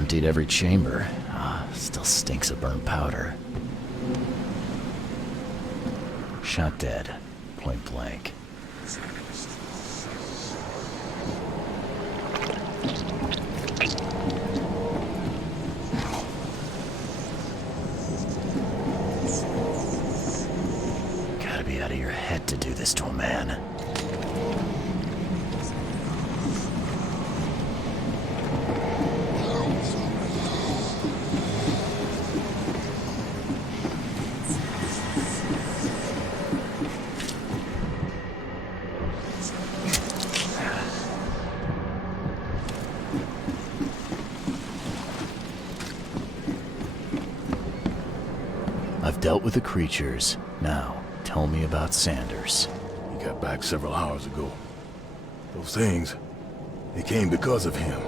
emptied every chamber. Still stinks of burnt powder. Shot dead. Point blank. Gotta be out of your head to do this to a man. I've dealt with the creatures. Now, tell me about Sanders. He got back several hours ago. Those things, they came because of him.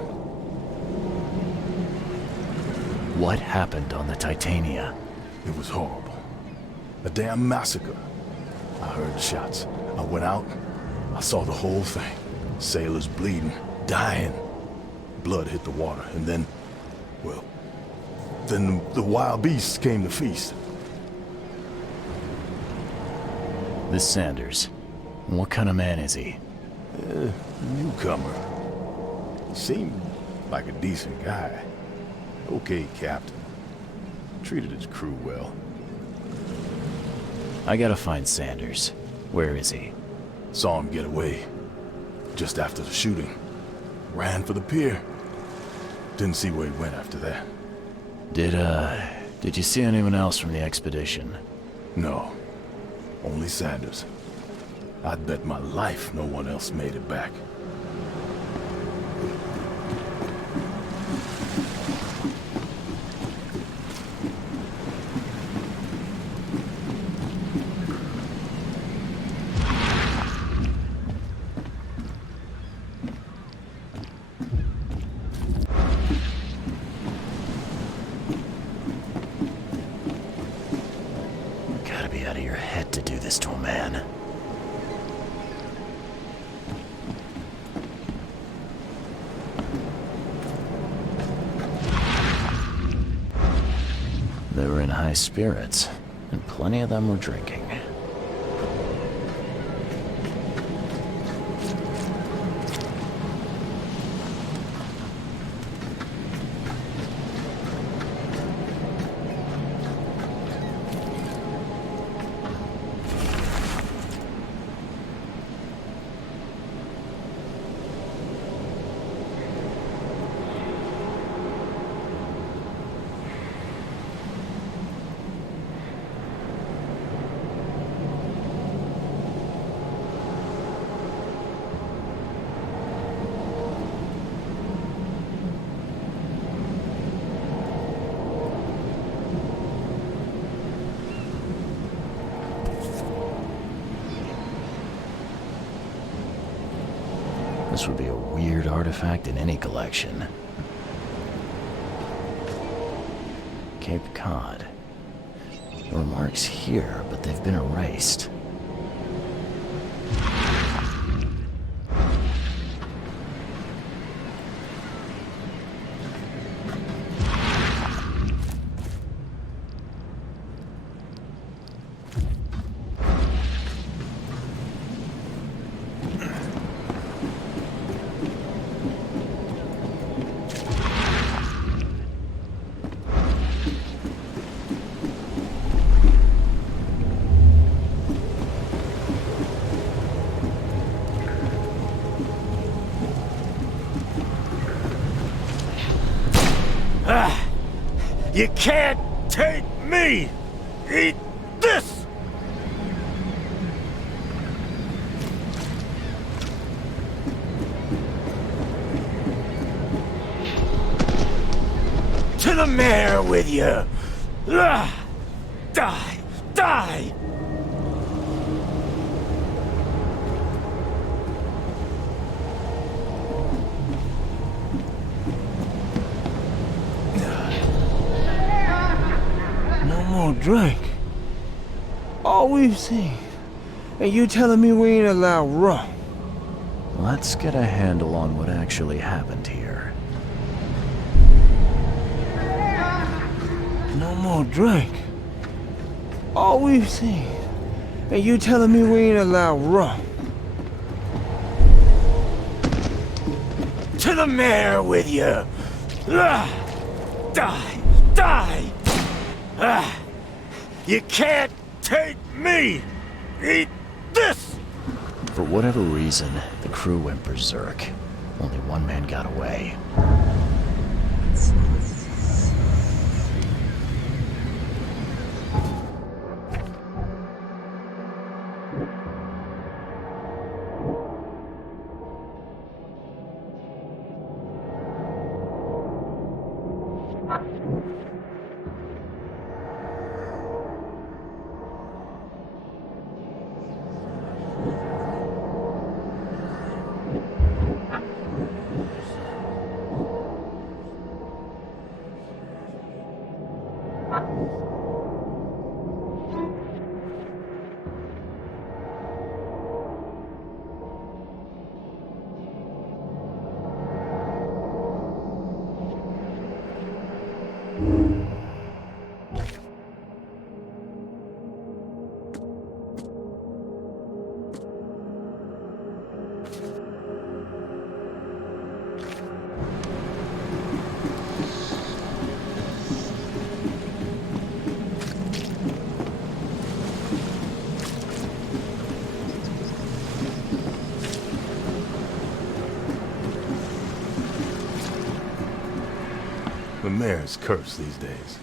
What happened on the Titania? It was horrible. A damn massacre. I heard shots. I went out. I saw the whole thing. Sailors bleeding, dying. Blood hit the water, and then, well, then the wild beasts came to feast. This Sanders, what kind of man is he? Newcomer. Seemed like a decent guy. Okay, Captain. Treated his crew well. I gotta find Sanders. Where is he? Saw him get away. Just after the shooting. Ran for the pier. Didn't see where he went after that. Did you see anyone else from the expedition? No. Only Sanders. I'd bet my life no one else made it back. Gotta be out of your head to do this to a man. They were in high spirits, and plenty of them were drinking. This would be a weird artifact in any collection. Cape Cod. There were marks here, but they've been erased. You can't take me! Eat this! To the mayor with you! Die! Die! Drink. All we've seen. And you telling me we ain't allowed rum? Let's get a handle on what actually happened here. No more drink. All we've seen. And you telling me we ain't allowed rum? To the mayor with you! Die! Die! You can't take me! Eat this! For whatever reason, the crew went berserk. Only one man got away. The mayor's cursed these days.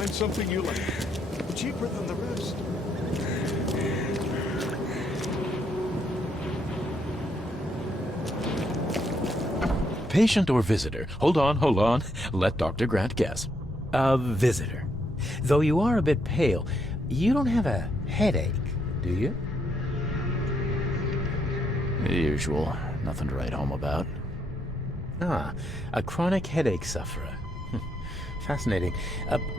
Find something you like. Cheaper than the rest. Patient or visitor? Hold on. Let Dr. Grant guess. A visitor. Though you are a bit pale, you don't have a headache, do you? The usual. Nothing to write home about. Ah, a chronic headache sufferer. Fascinating.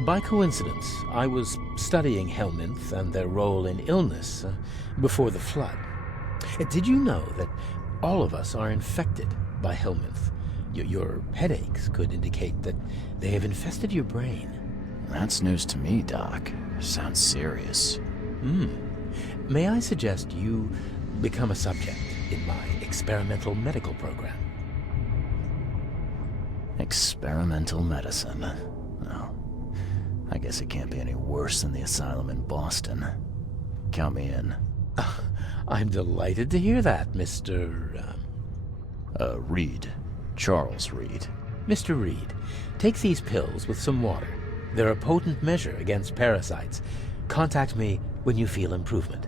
By coincidence, I was studying helminths and their role in illness before the flood. Did you know that all of us are infected by helminth? Your headaches could indicate that they have infested your brain. That's news to me, Doc. Sounds serious. May I suggest you become a subject in my experimental medical program? Experimental medicine. No. I guess it can't be any worse than the asylum in Boston. Count me in. I'm delighted to hear that, Mr. Reed. Charles Reed. Mr. Reed, take these pills with some water. They're a potent measure against parasites. Contact me when you feel improvement.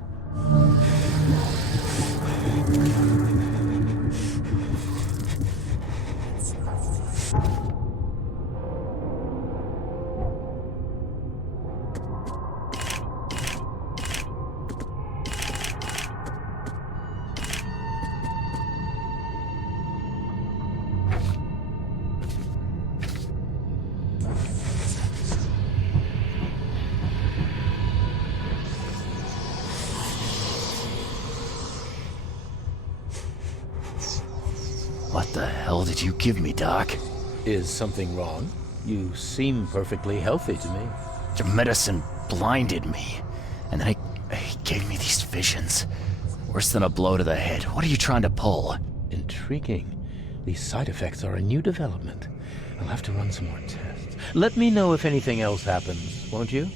What the hell did you give me, Doc? Is something wrong? You seem perfectly healthy to me. Your medicine blinded me. And then he gave me these visions. Worse than a blow to the head. What are you trying to pull? Intriguing. These side effects are a new development. I'll have to run some more tests. Let me know if anything else happens, won't you?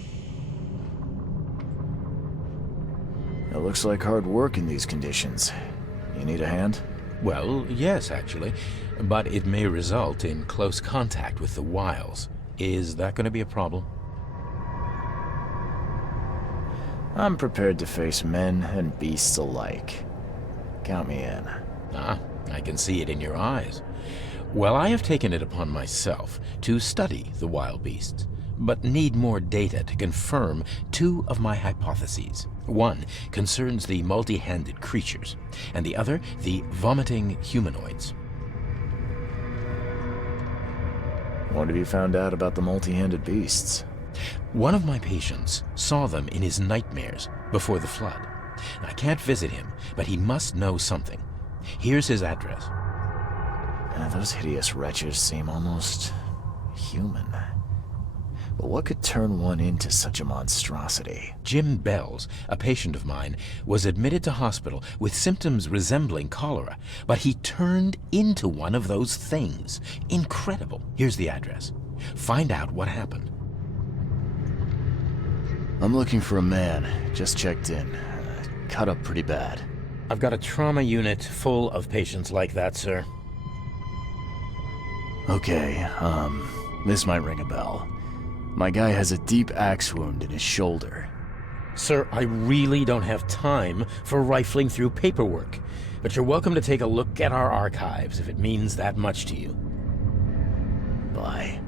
It looks like hard work in these conditions. You need a hand? Well, yes, actually. But it may result in close contact with the wiles. Is that going to be a problem? I'm prepared to face men and beasts alike. Count me in. Ah, I can see it in your eyes. Well, I have taken it upon myself to study the wild beasts, but need more data to confirm two of my hypotheses. One concerns the multi-handed creatures, and the other the vomiting humanoids. What have you found out about the multi-handed beasts? One of my patients saw them in his nightmares before the flood. I can't visit him, but he must know something. Here's his address. Those hideous wretches seem almost human. But what could turn one into such a monstrosity? Jim Bells, a patient of mine, was admitted to hospital with symptoms resembling cholera, but he turned into one of those things. Incredible. Here's the address. Find out what happened. I'm looking for a man. Just checked in. Cut up pretty bad. I've got a trauma unit full of patients like that, sir. Okay, this might ring a bell. My guy has a deep axe wound in his shoulder. Sir, I really don't have time for rifling through paperwork, but you're welcome to take a look at our archives if it means that much to you. Bye.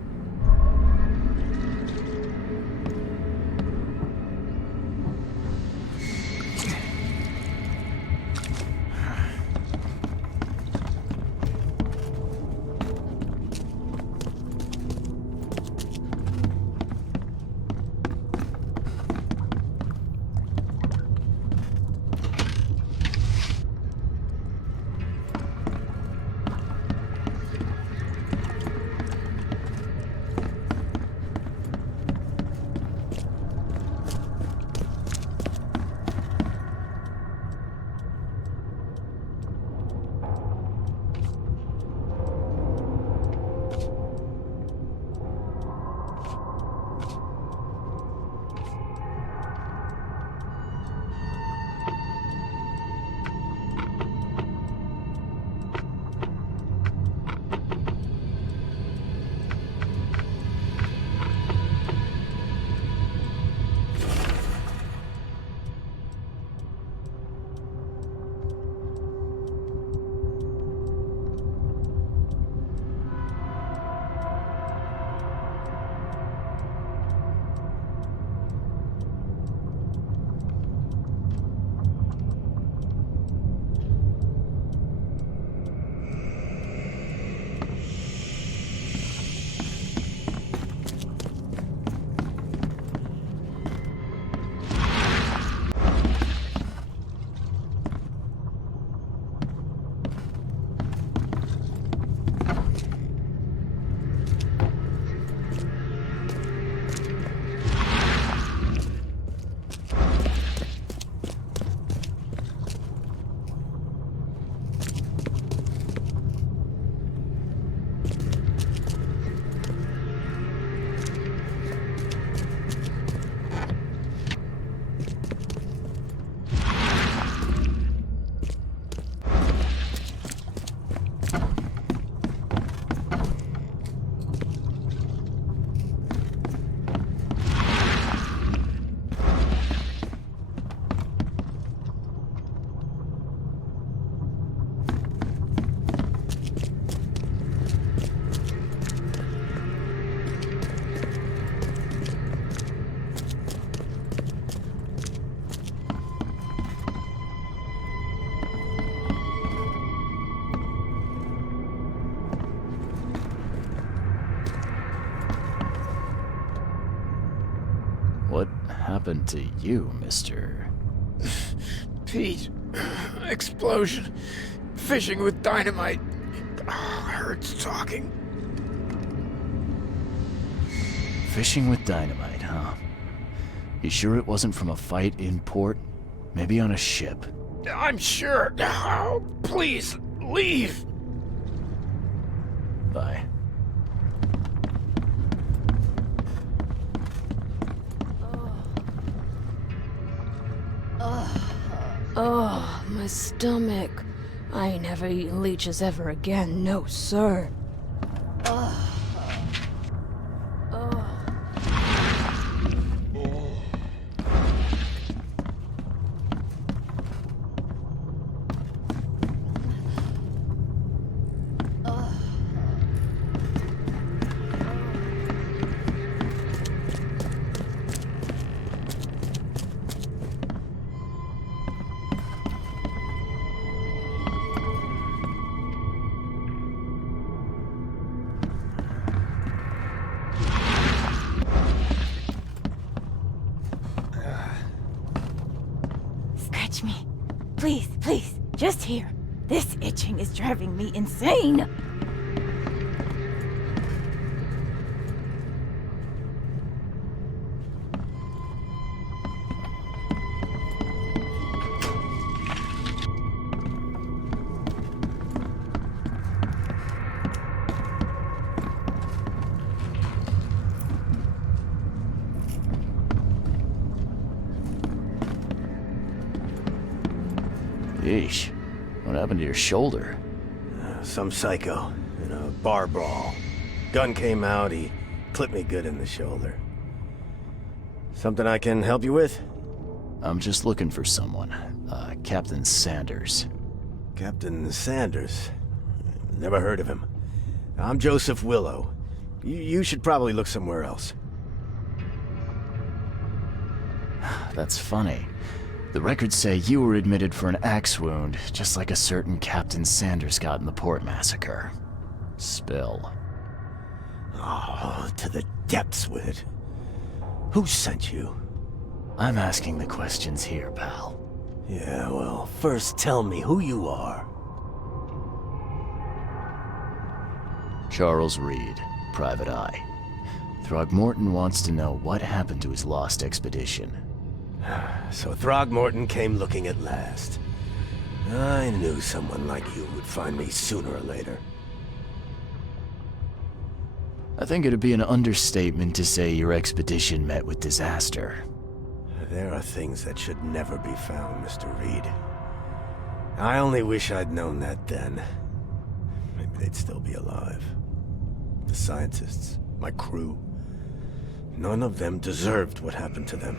What happened to you, mister? Pete, explosion. Fishing with dynamite. Hurts talking. Fishing with dynamite, huh? You sure it wasn't from a fight in port? Maybe on a ship? I'm sure. Oh, please, leave. Bye. Oh, my stomach. I ain't never eaten leeches ever again, no sir. Scratch me. Please, please, just here. This itching is driving me insane. Yeesh. What happened to your shoulder? Some psycho in a bar brawl. Gun came out, he clipped me good in the shoulder. Something I can help you with? I'm just looking for someone. Captain Sanders. Captain Sanders? Never heard of him. I'm Joseph Willow. You should probably look somewhere else. That's funny. The records say you were admitted for an axe wound, just like a certain Captain Sanders got in the port massacre. Spill. Oh, to the depths with it. Who sent you? I'm asking the questions here, pal. Yeah, well, first tell me who you are. Charles Reed, Private Eye. Throgmorton wants to know what happened to his lost expedition. So Throgmorton came looking at last. I knew someone like you would find me sooner or later. I think it'd be an understatement to say your expedition met with disaster. There are things that should never be found, Mr. Reed. I only wish I'd known that then. Maybe they'd still be alive. The scientists, my crew, none of them deserved what happened to them.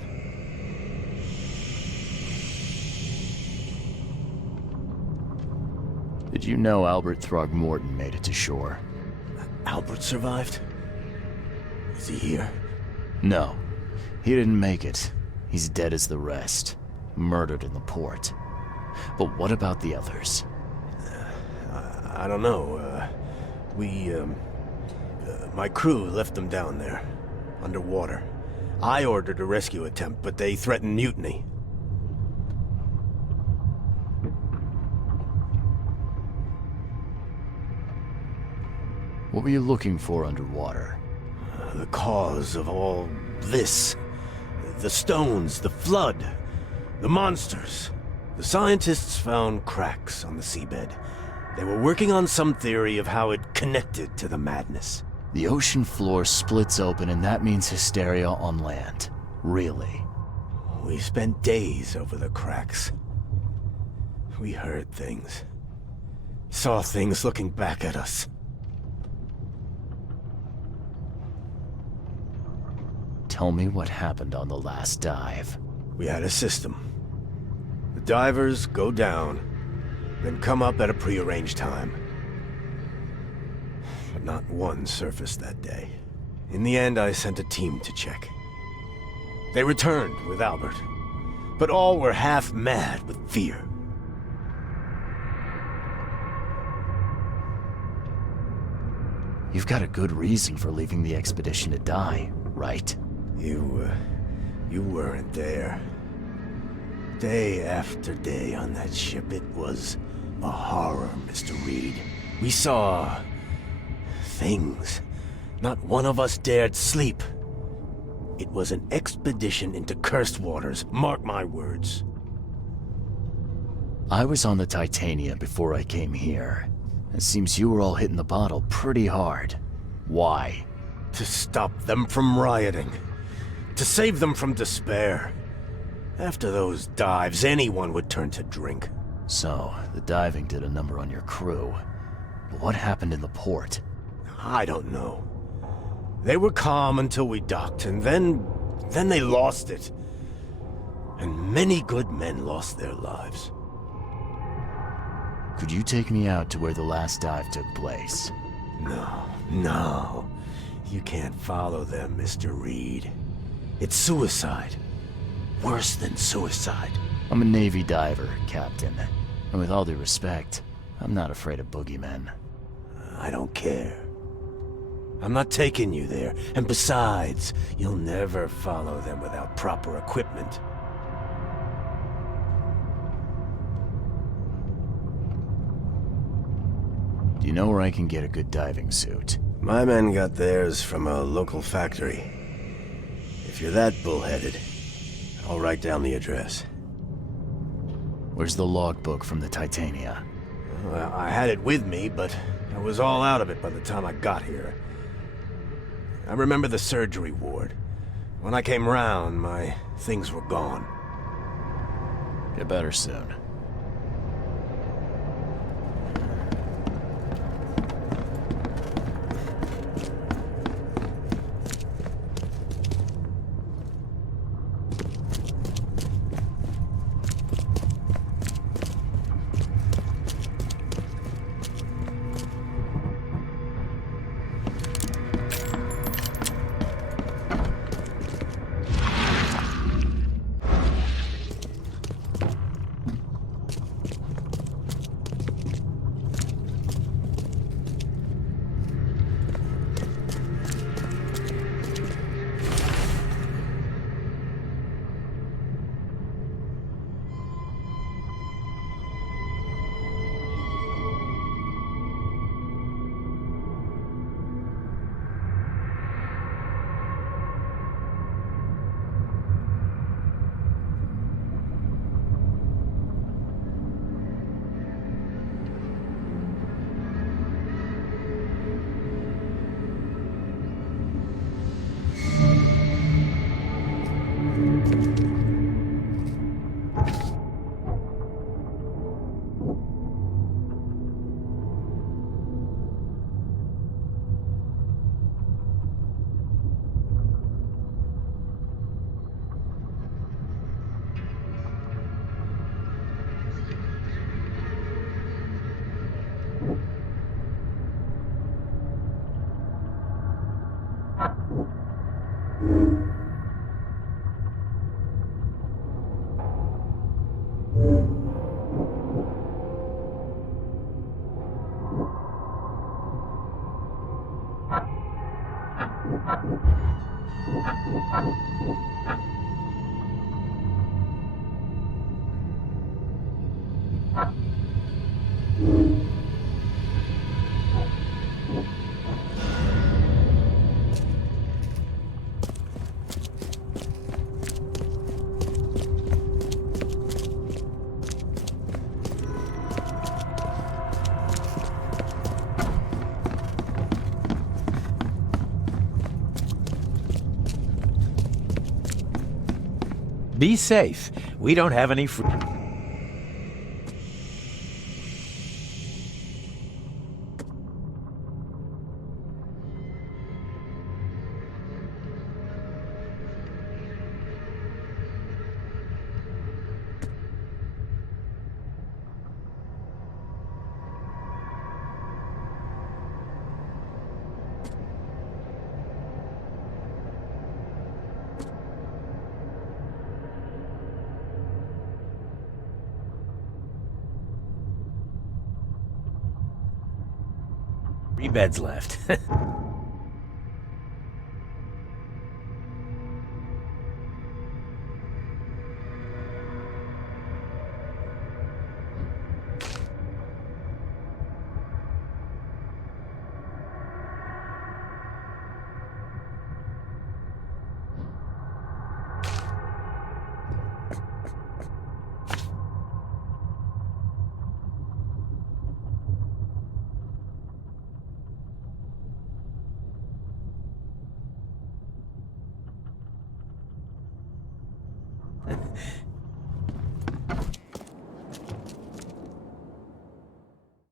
Did you know Albert Throgmorton made it to shore? Albert survived? Is he here? No. He didn't make it. He's dead as the rest. Murdered in the port. But what about the others? I don't know. My crew left them down there, underwater. I ordered a rescue attempt, but they threatened mutiny. What were you looking for underwater? The cause of all this. The stones, the flood, the monsters. The scientists found cracks on the seabed. They were working on some theory of how it connected to the madness. The ocean floor splits open and that means hysteria on land. Really? We spent days over the cracks. We heard things. Saw things looking back at us. Tell me what happened on the last dive. We had a system. The divers go down, then come up at a prearranged time. But not one surfaced that day. In the end, I sent a team to check. They returned with Albert, but all were half mad with fear. You've got a good reason for leaving the expedition to die, right? You weren't there. Day after day on that ship, it was a horror, Mr. Reed. We saw things. Not one of us dared sleep. It was an expedition into cursed waters, mark my words. I was on the Titania before I came here. It seems you were all hitting the bottle pretty hard. Why? To stop them from rioting. To save them from despair. After those dives, anyone would turn to drink. So, the diving did a number on your crew. But what happened in the port? I don't know. They were calm until we docked, and then they lost it. And many good men lost their lives. Could you take me out to where the last dive took place? No. You can't follow them, Mr. Reed. It's suicide. Worse than suicide. I'm a Navy diver, Captain. And with all due respect, I'm not afraid of boogeymen. I don't care. I'm not taking you there. And besides, you'll never follow them without proper equipment. Do you know where I can get a good diving suit? My men got theirs from a local factory. If you're that bullheaded, I'll write down the address. Where's the logbook from the Titania? Well, I had it with me, but I was all out of it by the time I got here. I remember the surgery ward. When I came round, my things were gone. Get better soon. Be safe. We don't have any free... beds left.